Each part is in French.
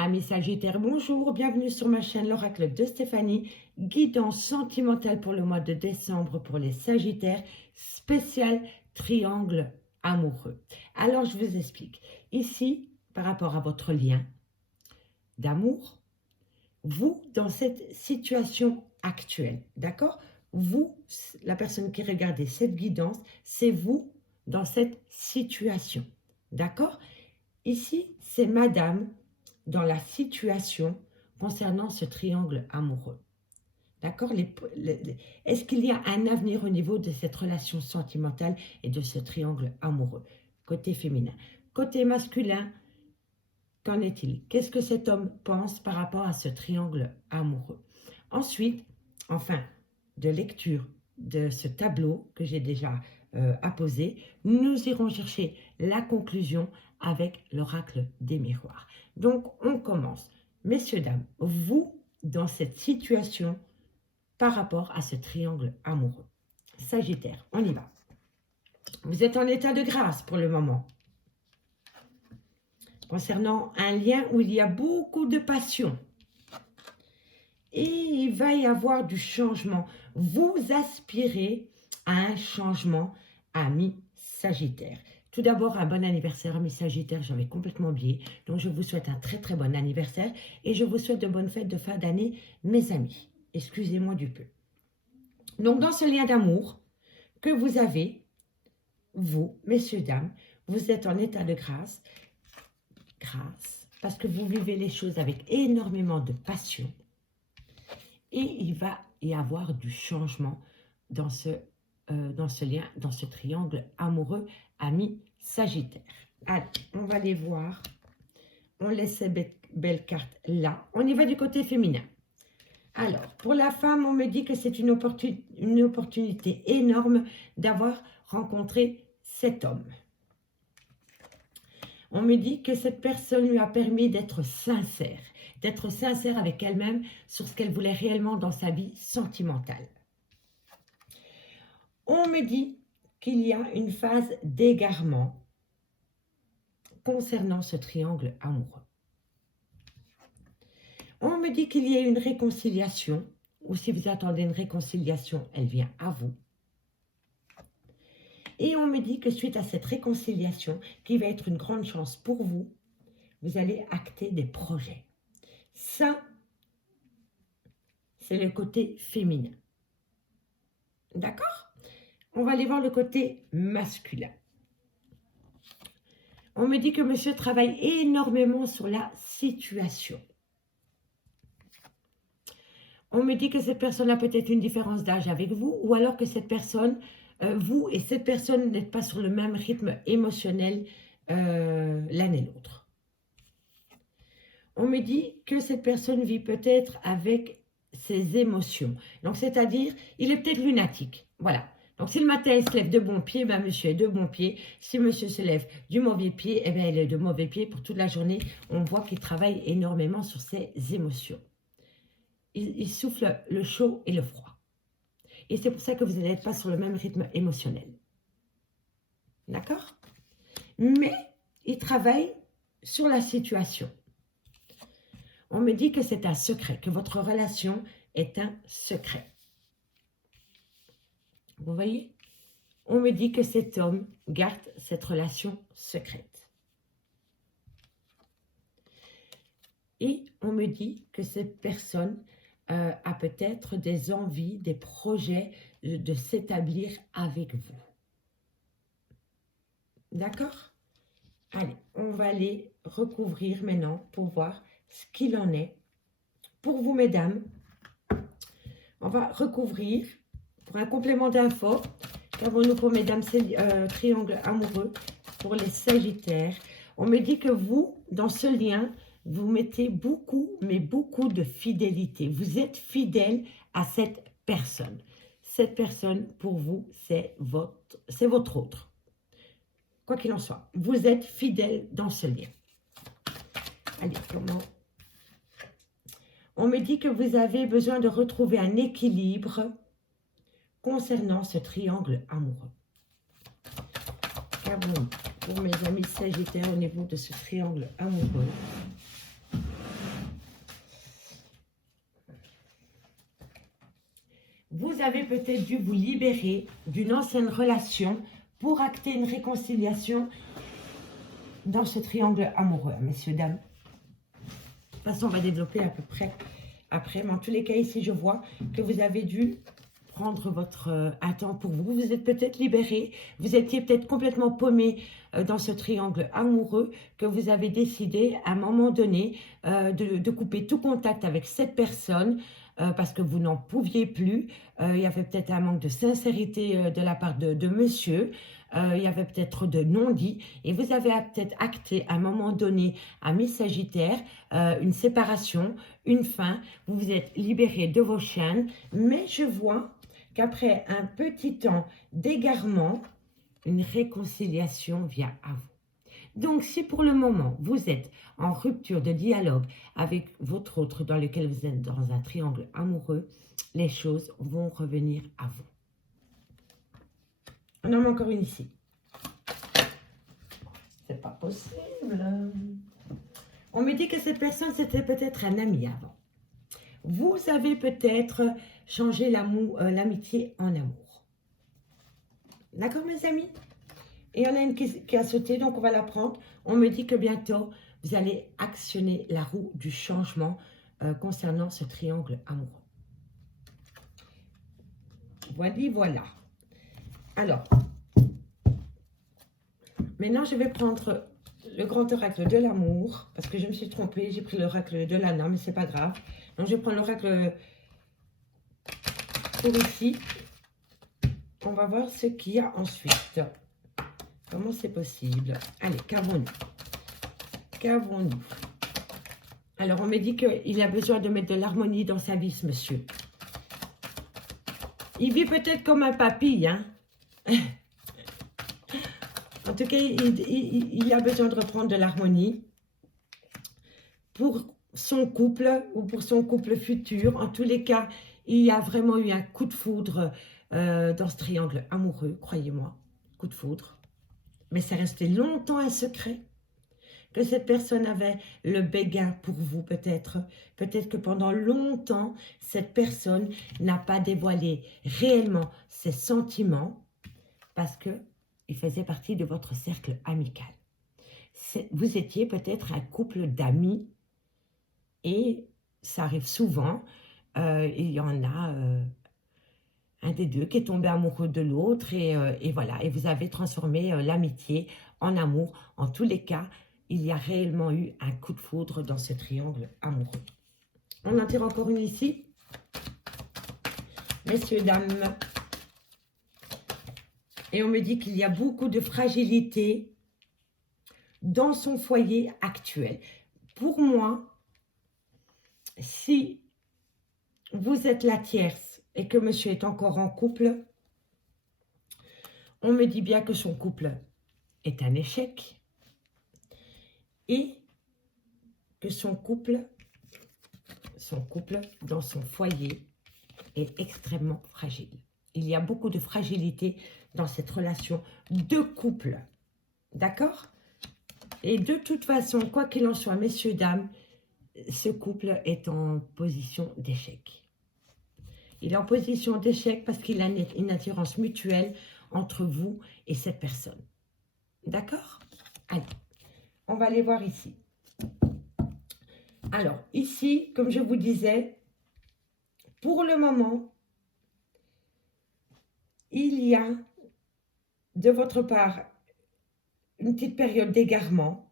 Amis Sagittaires, bonjour, bienvenue sur ma chaîne l'oracle de Stéphanie, guidance sentimentale pour le mois de décembre pour les Sagittaires, spécial triangle amoureux. Alors je vous explique, ici par rapport à votre lien d'amour, vous dans cette situation actuelle, d'accord? Vous, la personne qui regardez cette guidance, c'est vous dans cette situation, d'accord? Ici, c'est madame dans la situation concernant ce triangle amoureux. D'accord? Est-ce qu'il y a un avenir au niveau de cette relation sentimentale et de ce triangle amoureux? Côté féminin. Côté masculin, qu'en est-il? Qu'est-ce que cet homme pense par rapport à ce triangle amoureux? Ensuite, enfin, de lecture de ce tableau que j'ai déjà apposé, nous irons chercher la conclusion avec l'oracle des miroirs. Donc, on commence. Messieurs, dames, vous, dans cette situation par rapport à ce triangle amoureux. Sagittaire, on y va. Vous êtes en état de grâce pour le moment. Concernant un lien où il y a beaucoup de passion. Et il va y avoir du changement. Vous aspirez à un changement, amis Sagittaire. Tout d'abord, un bon anniversaire, amis Sagittaire, j'avais complètement oublié. Donc, je vous souhaite un très très bon anniversaire et je vous souhaite de bonnes fêtes de fin d'année, mes amis. Excusez-moi du peu. Donc, dans ce lien d'amour que vous avez, vous, messieurs, dames, vous êtes en état de grâce, parce que vous vivez les choses avec énormément de passion. Et il va y avoir du changement dans ce lien, dans ce triangle amoureux, amis Sagittaire. Allez, on va les voir. On laisse ces belles cartes là. On y va du côté féminin. Alors, pour la femme, on me dit que c'est une opportunité énorme d'avoir rencontré cet homme. On me dit que cette personne lui a permis d'être sincère avec elle-même sur ce qu'elle voulait réellement dans sa vie sentimentale. On me dit qu'il y a une phase d'égarement concernant ce triangle amoureux. On me dit qu'il y a une réconciliation, ou si vous attendez une réconciliation, elle vient à vous. Et on me dit que suite à cette réconciliation, qui va être une grande chance pour vous, vous allez acter des projets. Ça, c'est le côté féminin. D'accord? On va aller voir le côté masculin. On me dit que monsieur travaille énormément sur la situation. On me dit que cette personne a peut-être une différence d'âge avec vous, ou alors que cette personne, vous et cette personne n'êtes pas sur le même rythme émotionnel l'un et l'autre. On me dit que cette personne vit peut-être avec ses émotions. Donc, c'est-à-dire, il est peut-être lunatique. Voilà. Donc, si le matin, il se lève de bon pied, ben, monsieur est de bon pied. Si monsieur se lève du mauvais pied, eh bien, il est de mauvais pied pour toute la journée. On voit qu'il travaille énormément sur ses émotions. Il souffle le chaud et le froid. Et c'est pour ça que vous n'êtes pas sur le même rythme émotionnel. D'accord? Mais il travaille sur la situation. On me dit que c'est un secret, que votre relation est un secret. Vous voyez? On me dit que cet homme garde cette relation secrète. Et on me dit que cette personne a peut-être des envies, des projets de s'établir avec vous. D'accord? Allez, on va aller recouvrir maintenant pour voir ce qu'il en est. Pour vous, mesdames, on va recouvrir pour un complément d'info. Qu'avons-nous pour mesdames triangle amoureux pour les Sagittaires? On me dit que vous, dans ce lien, vous mettez beaucoup, mais beaucoup de fidélité. Vous êtes fidèle à cette personne. Cette personne, pour vous, c'est votre autre. Quoi qu'il en soit, vous êtes fidèle dans ce lien. Allez, comment? On me dit que vous avez besoin de retrouver un équilibre concernant ce triangle amoureux. Qu'avons-nous pour mes amis Sagittaires au niveau de ce triangle amoureux? vous avez peut-être dû vous libérer d'une ancienne relation pour acter une réconciliation dans ce triangle amoureux, messieurs, dames. De toute façon, on va développer à peu près après. Mais en tous les cas, ici, je vois que vous avez dû prendre votre temps pour vous. Vous êtes peut-être libéré. Vous étiez peut-être complètement paumé dans ce triangle amoureux, que vous avez décidé à un moment donné de couper tout contact avec cette personne parce que vous n'en pouviez plus. Il y avait peut-être un manque de sincérité de la part de monsieur. Il y avait peut-être de non-dits et vous avez peut-être acté à un moment donné à mi-sagittaire une séparation, une fin. Vous vous êtes libéré de vos chaînes, mais je vois qu'après un petit temps d'égarement, une réconciliation vient à vous. Donc, si pour le moment, vous êtes en rupture de dialogue avec votre autre dans lequel vous êtes dans un triangle amoureux, les choses vont revenir à vous. On en a encore une ici. C'est pas possible. On me dit que cette personne, c'était peut-être un ami avant. Vous avez peut-être changé l'amitié en amour. D'accord, mes amis? Et il y en a une qui a sauté, donc on va la prendre. On me dit que bientôt, vous allez actionner la roue du changement concernant ce triangle amoureux. Voilà. Alors, maintenant, je vais prendre le grand oracle de l'amour, parce que je me suis trompée, j'ai pris l'oracle de l'Anna, mais c'est pas grave. Donc, je vais prendre l'oracle pour ici. On va voir ce qu'il y a ensuite. Comment c'est possible? Allez, qu'avons-nous? Qu'avons-nous? Alors, on me dit qu'il a besoin de mettre de l'harmonie dans sa vie, ce monsieur. Il vit peut-être comme un papy, hein? En tout cas, il a besoin de reprendre de l'harmonie pour son couple ou pour son couple futur. En tous les cas, il y a vraiment eu un coup de foudre dans ce triangle amoureux, croyez-moi. Coup de foudre. Mais ça restait longtemps un secret. Que cette personne avait le béguin pour vous, peut-être. Peut-être que pendant longtemps, cette personne n'a pas dévoilé réellement ses sentiments parce qu'il faisait partie de votre cercle amical. Vous étiez peut-être un couple d'amis et ça arrive souvent. Il y en a un des deux qui est tombé amoureux de l'autre et voilà. Et vous avez transformé l'amitié en amour. En tous les cas, il y a réellement eu un coup de foudre dans ce triangle amoureux. On en tire encore une ici. Messieurs, dames. Et on me dit qu'il y a beaucoup de fragilité dans son foyer actuel. Pour moi, si vous êtes la tierce et que monsieur est encore en couple, on me dit bien que son couple est un échec. Et que son couple dans son foyer est extrêmement fragile. Il y a beaucoup de fragilité dans cette relation de couple. D'accord? Et de toute façon, quoi qu'il en soit, messieurs, dames, ce couple est en position d'échec. Il est en position d'échec parce qu'il a une attirance mutuelle entre vous et cette personne. D'accord? Allez. On va aller voir ici. Alors, ici, comme je vous disais, pour le moment, il y a de votre part une petite période d'égarement.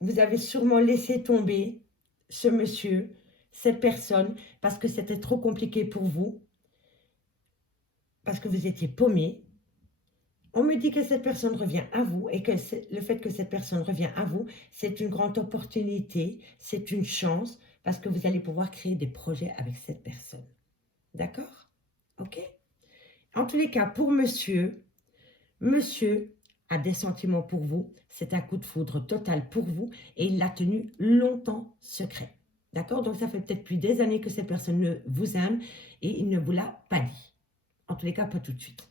Vous avez sûrement laissé tomber ce monsieur, cette personne, parce que c'était trop compliqué pour vous, parce que vous étiez paumé. On me dit que cette personne revient à vous et que le fait que cette personne revient à vous, c'est une grande opportunité, c'est une chance parce que vous allez pouvoir créer des projets avec cette personne. D'accord? Ok? En tous les cas, pour monsieur a des sentiments pour vous, c'est un coup de foudre total pour vous et il l'a tenu longtemps secret. D'accord? Donc ça fait peut-être plus des années que cette personne ne vous aime et il ne vous l'a pas dit. En tous les cas, pas tout de suite.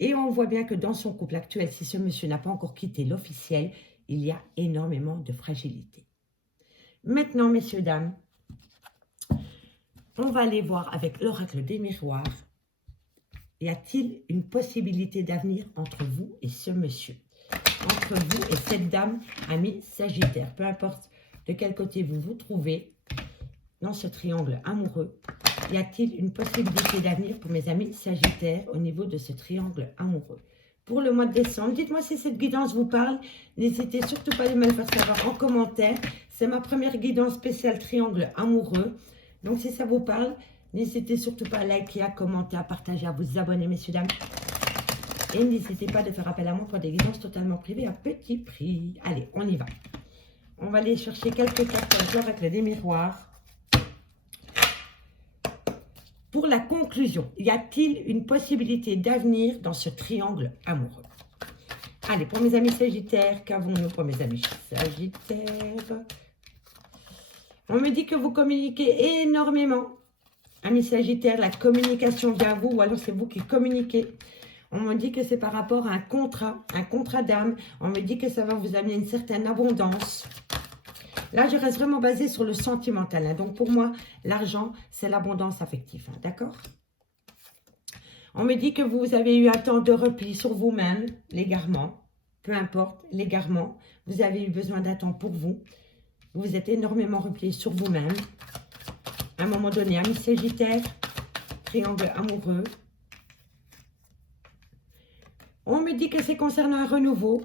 Et on voit bien que dans son couple actuel, si ce monsieur n'a pas encore quitté l'officiel, il y a énormément de fragilité. Maintenant, messieurs, dames, on va aller voir avec l'oracle des miroirs Y a-t-il une possibilité d'avenir entre vous et ce monsieur? Entre vous et cette dame, amis Sagittaire. Peu importe de quel côté vous vous trouvez dans ce triangle amoureux, y a-t-il une possibilité d'avenir pour mes amis Sagittaires au niveau de ce triangle amoureux? Pour le mois de décembre, dites-moi si cette guidance vous parle. N'hésitez surtout pas à me le faire savoir en commentaire. C'est ma première guidance spéciale triangle amoureux. Donc si ça vous parle, n'hésitez surtout pas à liker, à commenter, à partager, à vous abonner, messieurs, dames. Et n'hésitez pas de faire appel à moi pour des guidances totalement privées à petit prix. Allez, on y va. On va aller chercher quelques cartes avec des miroirs. Pour la conclusion, y a-t-il une possibilité d'avenir dans ce triangle amoureux? Allez, pour mes amis Sagittaires, qu'avons-nous pour mes amis Sagittaires? On me dit que vous communiquez énormément. Amis Sagittaires, la communication via vous, ou alors c'est vous qui communiquez. On me dit que c'est par rapport à un contrat d'âme. On me dit que ça va vous amener une certaine abondance. Là, je reste vraiment basée sur le sentimental. Hein. Donc, pour moi, l'argent, c'est l'abondance affective. Hein, d'accord? On me dit que vous avez eu un temps de repli sur vous-même, l'égarement. Peu importe, l'égarement. Vous avez eu besoin d'un temps pour vous. Vous vous êtes énormément replié sur vous-même. À un moment donné, amis Sagittaire, triangle amoureux. On me dit que c'est concernant un renouveau.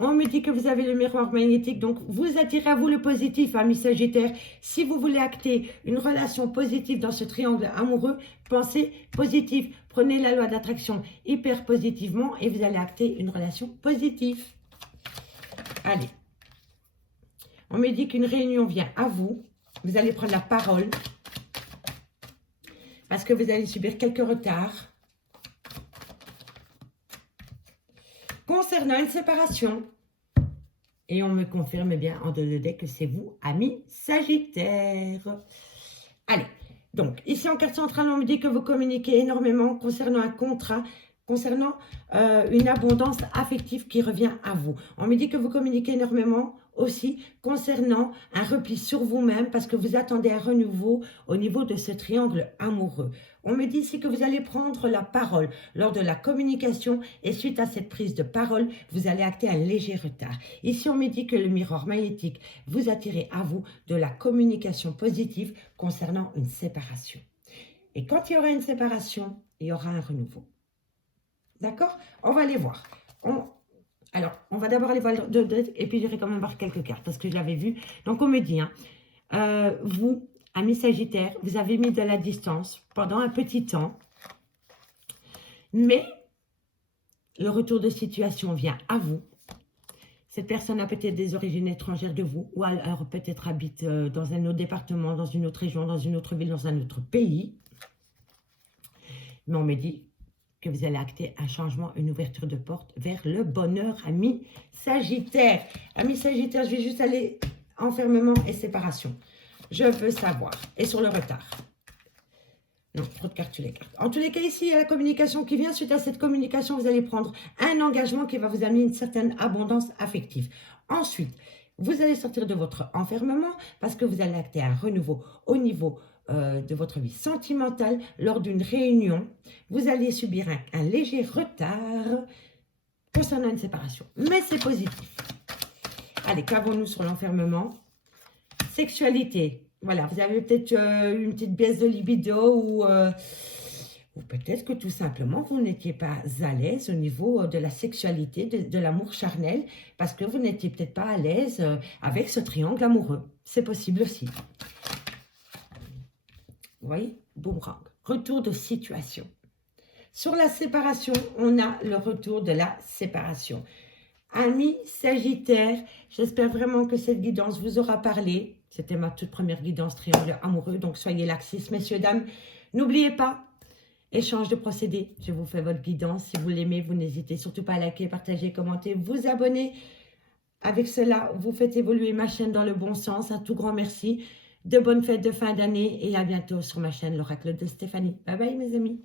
On me dit que vous avez le miroir magnétique, donc vous attirez à vous le positif, amis Sagittaire. Si vous voulez acter une relation positive dans ce triangle amoureux, pensez positif. Prenez la loi d'attraction hyper positivement et vous allez acter une relation positive. Allez. On me dit qu'une réunion vient à vous. Vous allez prendre la parole parce que vous allez subir quelques retards. Concernant une séparation, et on me confirme bien en deux que c'est vous, amis Sagittaire. Allez, donc ici en carte centrale, on me dit que vous communiquez énormément concernant un contrat, concernant une abondance affective qui revient à vous. On me dit que vous communiquez énormément aussi concernant un repli sur vous-même parce que vous attendez un renouveau au niveau de ce triangle amoureux. On me dit ici que vous allez prendre la parole lors de la communication et suite à cette prise de parole, vous allez acter un léger retard. Ici, on me dit que le miroir magnétique vous attire à vous de la communication positive concernant une séparation. Et quand il y aura une séparation, il y aura un renouveau. D'accord? On va aller voir. Alors, on va d'abord aller voir et puis j'irai quand même voir quelques cartes parce que je l'avais vu. Donc, on me dit, hein, vous, amis Sagittaire, vous avez mis de la distance pendant un petit temps, mais le retour de situation vient à vous. Cette personne a peut-être des origines étrangères de vous ou alors peut-être habite dans un autre département, dans une autre région, dans une autre ville, dans un autre pays. Mais on me dit que vous allez acter un changement, une ouverture de porte vers le bonheur, amis Sagittaire. Amis Sagittaire, je vais juste aller enfermement et séparation. Je veux savoir. Et sur le retard. Non, trop de cartes sur les cartes. En tous les cas, ici, il y a la communication qui vient. Suite à cette communication, vous allez prendre un engagement qui va vous amener une certaine abondance affective. Ensuite, vous allez sortir de votre enfermement parce que vous allez acter un renouveau au niveau de votre vie sentimentale lors d'une réunion. Vous allez subir un léger retard concernant une séparation. Mais c'est positif. Allez, qu'avons-nous sur l'enfermement? Sexualité. Voilà, vous avez peut-être une petite baisse de libido ou peut-être que tout simplement, vous n'étiez pas à l'aise au niveau de la sexualité, de l'amour charnel, parce que vous n'étiez peut-être pas à l'aise avec ce triangle amoureux. C'est possible aussi. Vous voyez, boomerang. Retour de situation. Sur la séparation, on a le retour de la séparation. Amis Sagittaire, j'espère vraiment que cette guidance vous aura parlé. C'était ma toute première guidance triangle amoureux, donc soyez laxistes, messieurs, dames. N'oubliez pas, échange de procédés. Je vous fais votre guidance. Si vous l'aimez, vous n'hésitez surtout pas à liker, partager, commenter, vous abonner. Avec cela, vous faites évoluer ma chaîne dans le bon sens. Un tout grand merci. De bonnes fêtes de fin d'année et à bientôt sur ma chaîne, l'Oracle de Stéphanie. Bye bye mes amis.